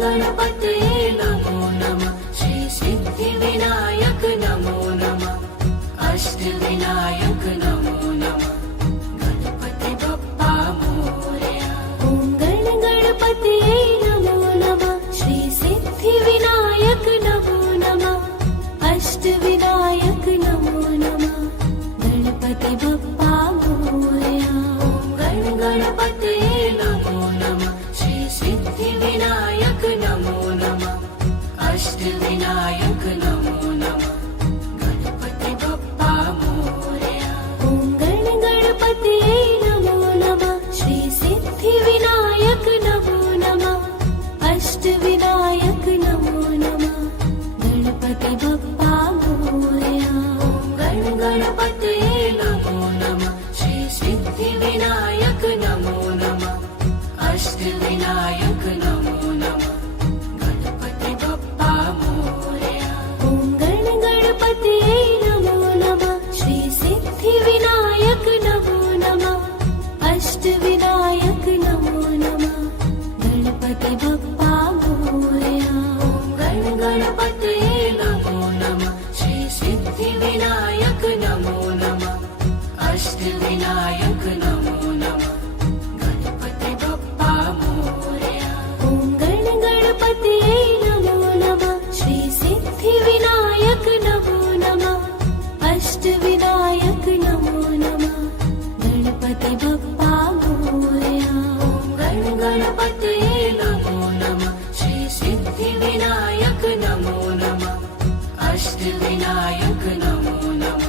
गणपतये नमो नमः। श्री सिद्धिविनायक नमो नमः। अष्टविनायक नमो नमः। गणपति बप्पा मोरया। ॐ गणपतये नमो नमः। श्री सिद्धिविनायक नमो नमः। अष्टविनायक नमो नमः। गणपति बप्पा मोरया। ॐ गणपतये नमो नमः। श्री सिद्धिविनायक नमो नमः। अष्टविनायक नमो नमः। गणपति बप्पा मोरया। ॐ गणपतये नमो नमः। श्री सिद्धिविनायक नमो नमः। अष्टविनायक नमो नमः। गणपति बप्पा मोरया। गणपतये नमो नमः। श्री सिद्धिविनायक नमो नमः। अष्टविनायक नमो नमः। गणपति बप्पा मोरया। ॐ गणपतये नमो नमः। श्री सिद्धिविनायक नमो नमः। अष्टविनायक नमो नमः। गणपति बप्पा मोरया। गणपतये नमो नमः। श्री सिद्धिविनायक नमो नमः। अष्टविनायक नमो नमः। गणपति बप्पा मोरया। ॐ गणपतये नमो नमः। श्री सिद्धिविनायक नमो नमः। अष्टविनायक नमो नमः। गणपति बप्पा मोरया। गणपतये नमो नमः। श्री सिद्धिविनायक नमो नमः। अष्टविनायक नमो नमः।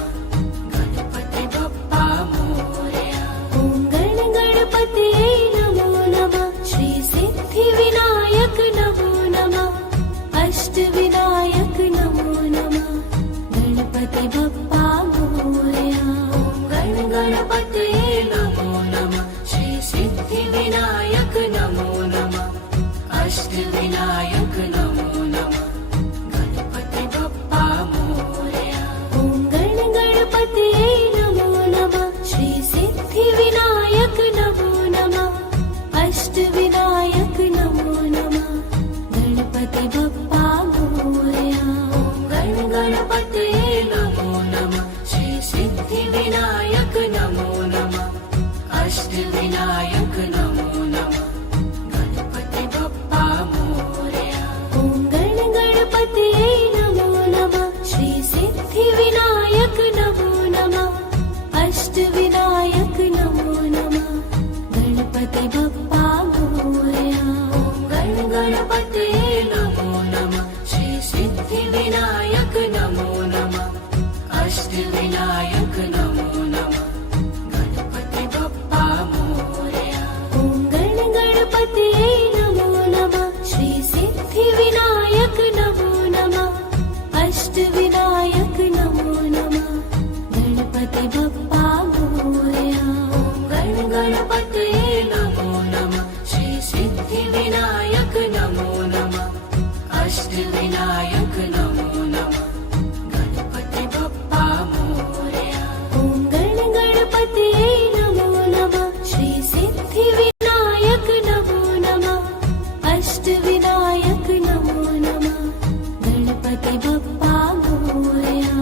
गणपति बप्पा मोरया। ॐ गणपतये नमो नमः। श्री सिद्धिविनायक नमो नमः। अष्टविनायक नमो नमः। गणपति बप्पा मोरया। गणपतये नमो नमः। श्री सिद्धिविनायक नमो नमः। अष्टविनायक नमो नमः। गणपति बप्पा मोरया। ॐ गणपतये नमो नमः। श्री सिद्धिविनायक नमो नमः। अष्टविनायक नमो नमः। गणपति बप्पा मोरया। गणपतये नमो नमः। श्री सिद्धिविनायक नमो नमः। अष्टविनायक नमो नमः। गणपति बप्पा मोरया। ॐ गणपतये नमो नमः। श्री सिद्धिविनायक नमो नमः। अष्टविनायक नमो नमः। गणपति बप्पा मोरया। गणपतये नमो नमः। श्री सिद्धिविनायक नमो नमः। अष्टविनायक नमो नमः। गणपति बप्पा मोरया। ॐ गणपतये नमो नमः। श्री सिद्धिविनायक नमो नमः। अष्टविनायक नमो नमः। गणपति बप्पा मोरया। गणपतये नमो नमः। श्री सिद्धिविनायक नमो नमः। अष्टविनायक नमो नमः। गणपति बप्पा मोरया। ॐ गणपतये नमो नमः। श्री सिद्धिविनायक नमो नमः। अष्टविनायक नमो नमः। गणपति बप्पा मोरया।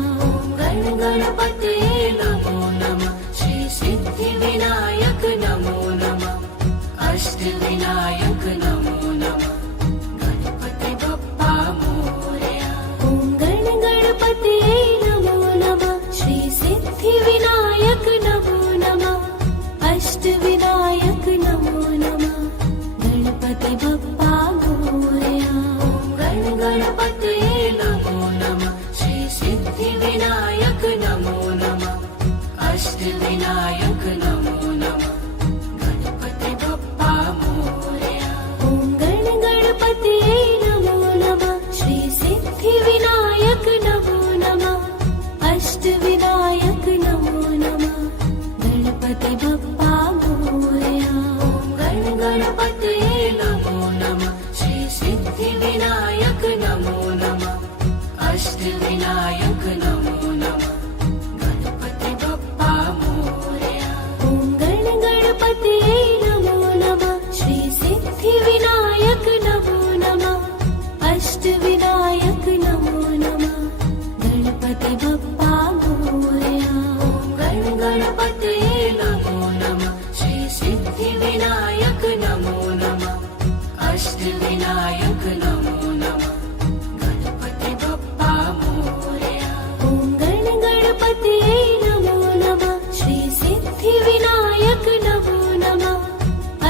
गणपतये नमो नमः। श्री सिद्धिविनायक नमो नमः। अष्टविनायक नमो नमः। गणपति बप्पा मोरया। ॐ गणपतये नमो नमः। श्री सिद्धिविनायक नमो नमः। अष्टविनायक नमो नमः। गणपति बप्पा मोरया। गणपतये नमो नमः। श्री सिद्धिविनायक नमो नमः। अष्टविनायक नमो नमः। गणपति बप्पा मोरया। ॐ गणपतये नमो नमः। श्री सिद्धिविनायक नमो नमः। अष्टविनायक नमो नमः। गणपति बप्पा मोरया। गणपतये नमो नमः। श्री सिद्धिविनायक नमो अष्टविनायक नमो नमः गणपति बप्पा मोरया ॐ गण गणपतये नमो नमः श्री सिद्धिविनायक नमो नमः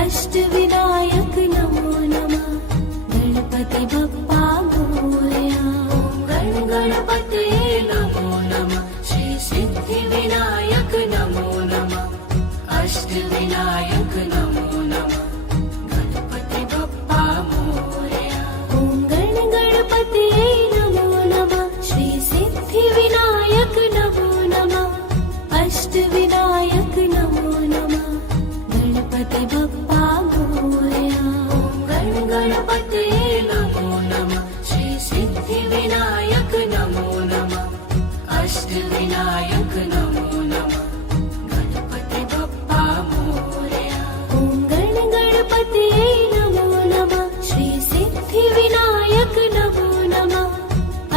अष्टविनायक नमो नमः गणपति बप्पा मोरया गण गणपतये नमो नमः श्री सिद्धिविनायक नमो नमः अष्टविनायक नमो नमः गणपति बप्पा मोरया ॐ गण गणपतये नमो नमः श्री सिद्धिविनायक नमो नमः अष्टविनायक नमो नमः गणपति बप्पा मोरया गण गणपतये नमो नमः श्री सिद्धिविनायक नमो नमः अष्टविनायक नमो नमः गणपति बप्पा मोरया ॐ गण गणपतये नमो नमः श्री सिद्धिविनायक नमो नमः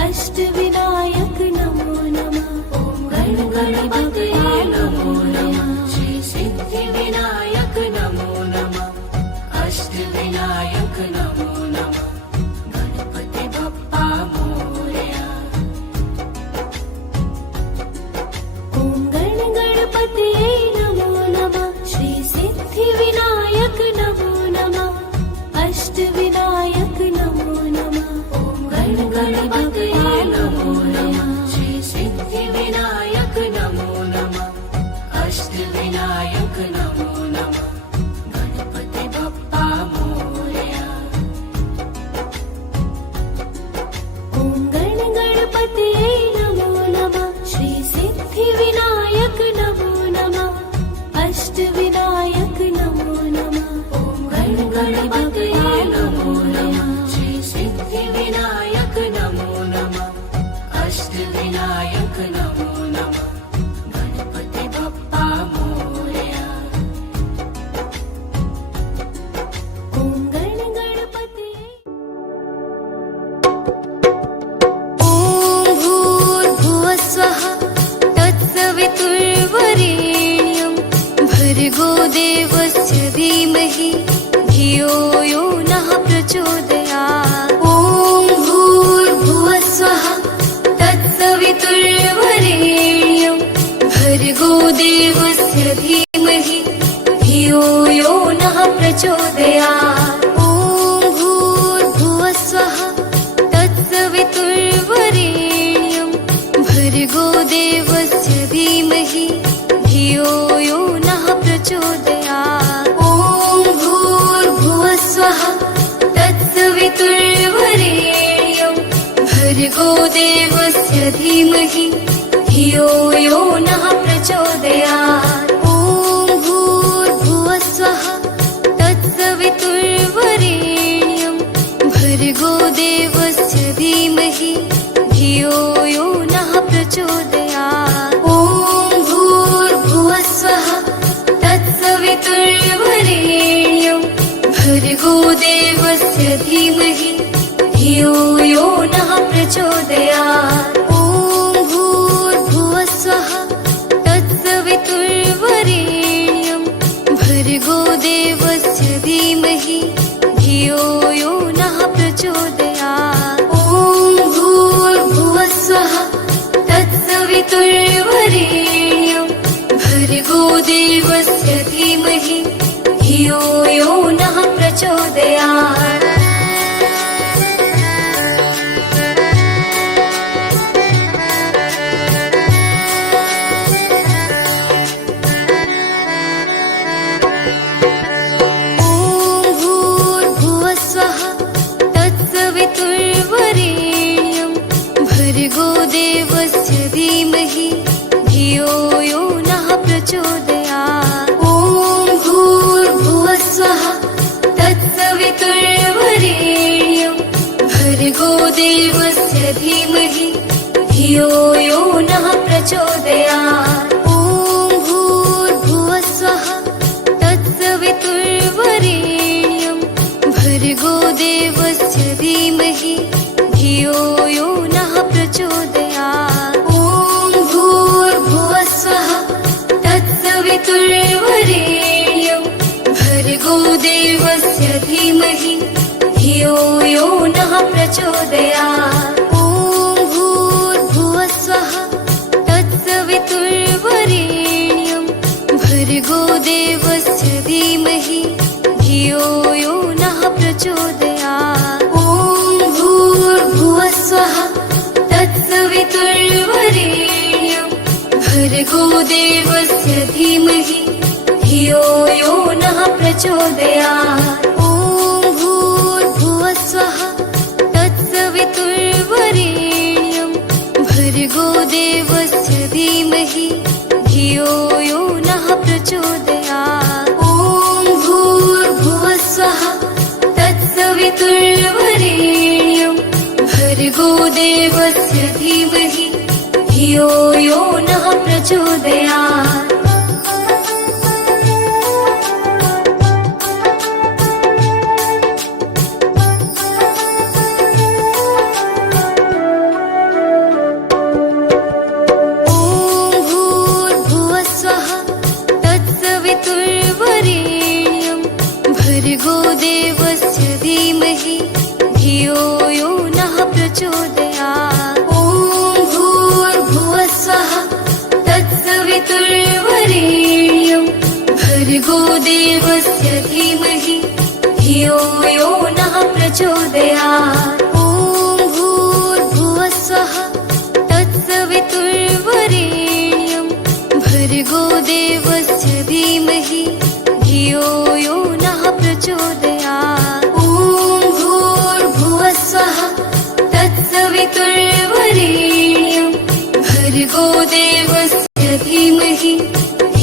अष्टविनायक नमो नमः गण गणपतये नमो नमः श्री सिद्धिविनायक नमो नमः अष्टविनायक नमो नमः गणपति बप्पा मोरया ॐ गण गणपतये नमो नमः श्री सिद्धिविनायक नमो नमः अष्टविनायक नमो नमः गण गणपतये नमो नमः श्री सिद्धिविनायक नमो नमः अष्टविनायक नमो नमः गणपति बप्पा मोरया ॐ गण गणपतये नमो नमः श्री सिद्धिविनायक नमो नमः अष्टविनायक नमो नमः गण गणपतये नमो नमः श्री सिद्धिविनायक नमो नमः अष्टविनायक नमो नमः गणपति बप्पा मोरया ॐ गण गणपतये ॐ भूर्भुवस्वः तत्सवितुर्वरेण्यं भर्गो देवस्य धीमहि धियो यो नः प्रचोदयात् ॐ भूर्भुवस्वः तत्सवितुर्वरेण्यं भर्गो देवस्य धीमहि धियो यो नः प्रचोदयात् ॐ भूर्भुवस्वः तत्सवितुर्वरेण्यं भर्गो देवस्य धीमहि धियो यो नः प्रचोदयात् ॐ भूर्भुवस्वः तत्सवितुर्वरेण्यं भर्गो देवस्य धीमहि धियो यो नः प्रचोदयात् ॐ भूर्भुवस्वः तत्सवितुर्वरेण्यं भर्गो देवस्य धीमहि धियो यो नः प्रचोदयात् ॐ भूर्भुवस्वः तत्सवितुर्वरेण्यं भर्गो देवस्य धीमहि धियो यो नः प्रचोदयात् ॐ भूर्भुवस्वः तत्सवितुर्वरेण्यं भर्गो देवस्य धीमहि धियो यो नः प्रचोदयात् ॐ भूर्भुवस्वः तत्सवितुर्वरेण्यं भर्गो देवस्य धीमहि धियो यो नः प्रचोदयात् ॐ भूर्भुवस्वः तत्सवितुर्वरेण्यं भर्गो देवस्य धीमहि धियो यो नः प्रचोदयात् ॐ भूर्भुवस्वः तत्सवितुर्वरेण्यं भर्गो देवस्य धीमहि धियो यो नः प्रचोदयात् ॐ भूर्भुवस्वः तत्सवितुर्वरेण्यं भर्गो देवस्य धीमहि धियो यो नः प्रचोदयात् ॐ भूर्भुवस्वः तत्सवितुर्वरेण्यं भर्गो देवस्य धीमहि धियो धियो यो नः प्रचोदयात्। ॐ भूर्भुवः स्वः तत्सवितुर्वरेण्यं भर्गो देवस्य धीमहि धियो यो नः प्रचोदयात्। ॐ भूर्भुवः स्वः तत्सवितुर्वरेण्यं भर्गो देवस्य धीमहि धियो यो नः प्रचोदयात्। ॐ भूर्भुवः स्वः तत्सवितुर्वरेण्यं भर्गो देवस्य धीमहि धियो यो नः प्रचोदयात्। ॐ भूर्भुवः स्वः तत्सवितुर्वरेण्यं भर्गो देवस्य धीमहि धियो यो नः प्रचोदयात्। भर्गो देवस्य धीमहि धियो यो नः प्रचोदयात्। ॐ भूर्भुवः स्वः तत्सवितुर्वरेण्यं भर्गो देवस्य धीमहि धियो यो नः प्रचोदयात्। ॐ भूर्भुवः स्वः तत्सवितुर्वरेण्यं भर्गो देवस्य धीमहि धियो यो नः प्रचोदयात्। ॐ भूर्भुवः स्वः तत्सवितुर्वरेण्यं भर्गो देवस्य धीमहि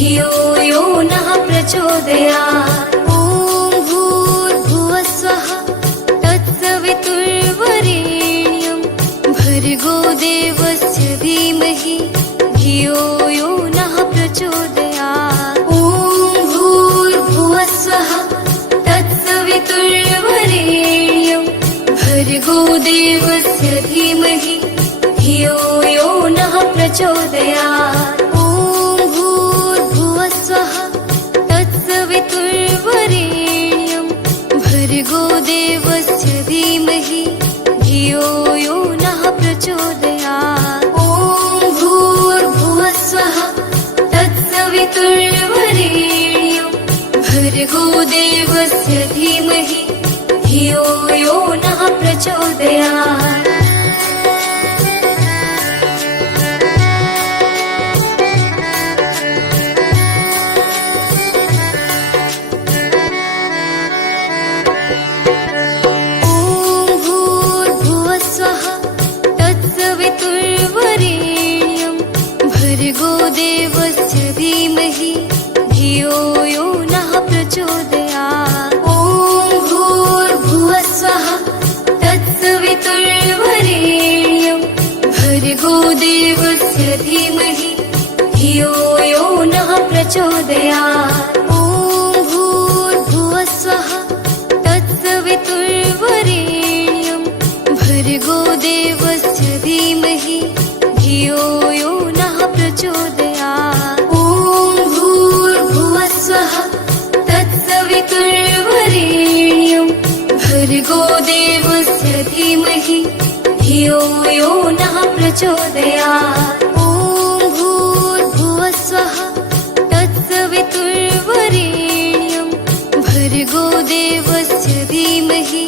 धियो यो नः प्रचोदयात्। ॐ भूर्भुवः स्वः तत्सवितुर्वरेण्यं भर्गो देवस्य धीमहि धियो यो नः प्रचोदयात्। ॐ भूर्भुवः स्वः तत्सवितुर्वरेण्यं भर्गो देवस्य धीमहि धियो यो नः प्रचोदयात्। ॐ भूर्भुवः स्वः तत्सवितुर्वरेण्यं भर्गो देवस्य धीमहि धियो यो नः प्रचोदयात्। ॐ भूर्भुवः स्वः तत्सवितुर्वरेण्यं भर्गो देवस्य धीमहि धियो यो नः प्रचोदयात्। भर्गो देवस्य धीमहि धियो यो नः प्रचोदयात्। ॐ भूर्भुवः स्वः तत्सवितुर्वरेण्यं भर्गो देवस्य धीमहि धियो यो नः प्रचोदयात्। ॐ भूर्भुवः स्वः तत्सवितुर्वरेण्यं भर्गो देवस्य धीमहि धियो यो नः प्रचोदयात्। ॐ भूर्भुवः स्वः तत्सवितुर्वरेण्यं भर्गो देवस्य धीमहि धियो यो नः प्रचोदयात्। ॐ भूर्भुवः स्वः तत्सवितुर्वरेण्यं भर्गो देवस्य धीमहि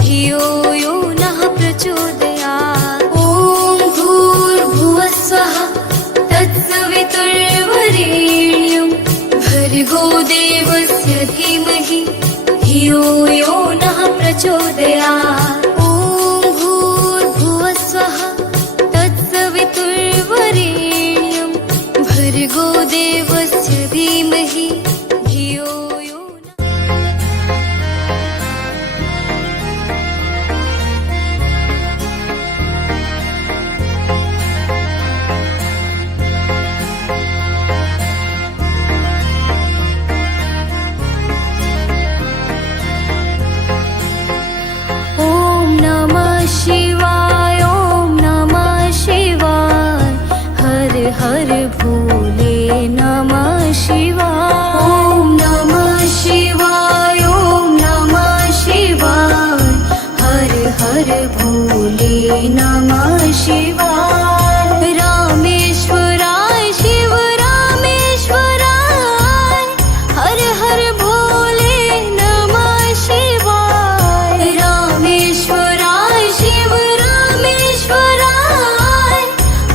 धियो यो नः प्रचोदयात्। ॐ भूर्भुवः स्वः तत्सवितुर्वरेण्यं भर्गो देवस्य धीमहि धियो यो नः प्रचोदयात्। ॐ भूर्भुवः स्वः तत्सवितुर्वरेण्यं भर्गो देवस्य धीमहि धियो यो शिवाय ॐ नमः शिवाय हर हर भोले नमः शिवाय। ॐ नमः शिवाय ॐ नमः शिवाय नमः शिवाय रामेश्वराय शिव रामेश्वराय हर हर भोले नमः शिवाय रामेश्वराय शिव रामेश्वराय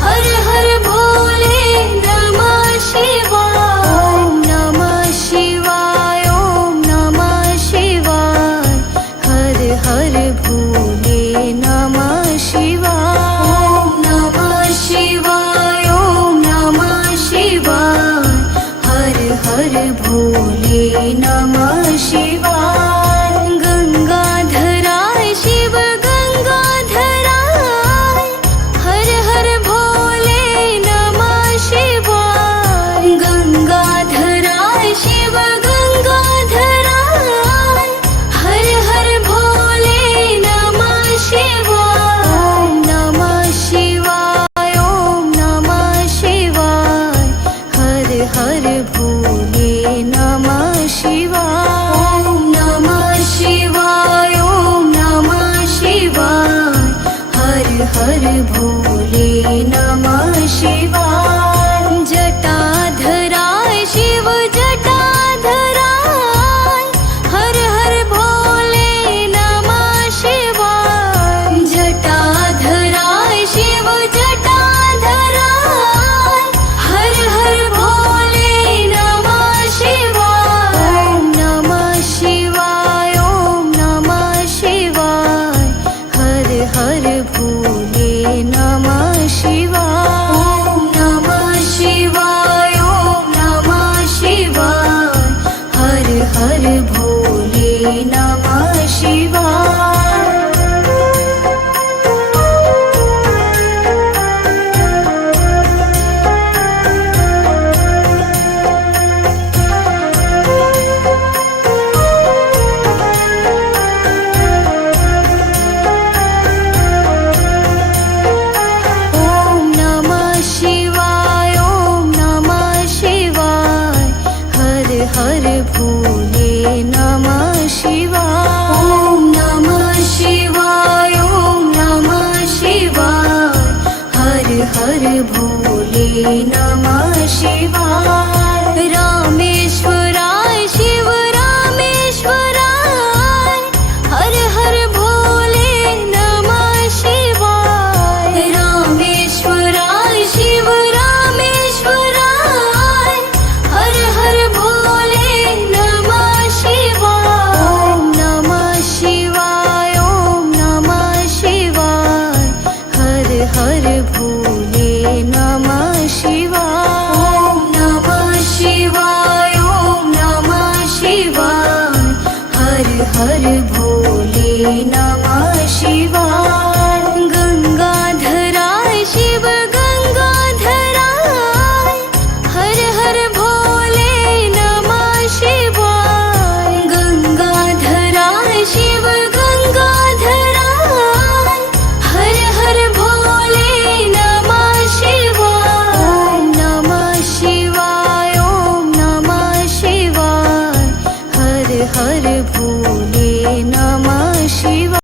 हर हर भोले नमः शिवाय ओम नमः शिवाय ओम नमः शिवाय हर हर भोले नमः शिवाय ओम नमः शिवाय ओम नमः शिवाय हर हर भोले नमः शिवाय गंगाधराय शिव गंगाधराय हर हर भोले नमः शिवाय गंगाधराय शिव गंगाधराय हर हर भोले नमः शिवाय ओम नमः शिवाय ओम नमः शिवाय हर हर भोले नमः शिवाय ओम नमः शिवाय ओम नमः शिवाय हर हर भोले नमः शिवाय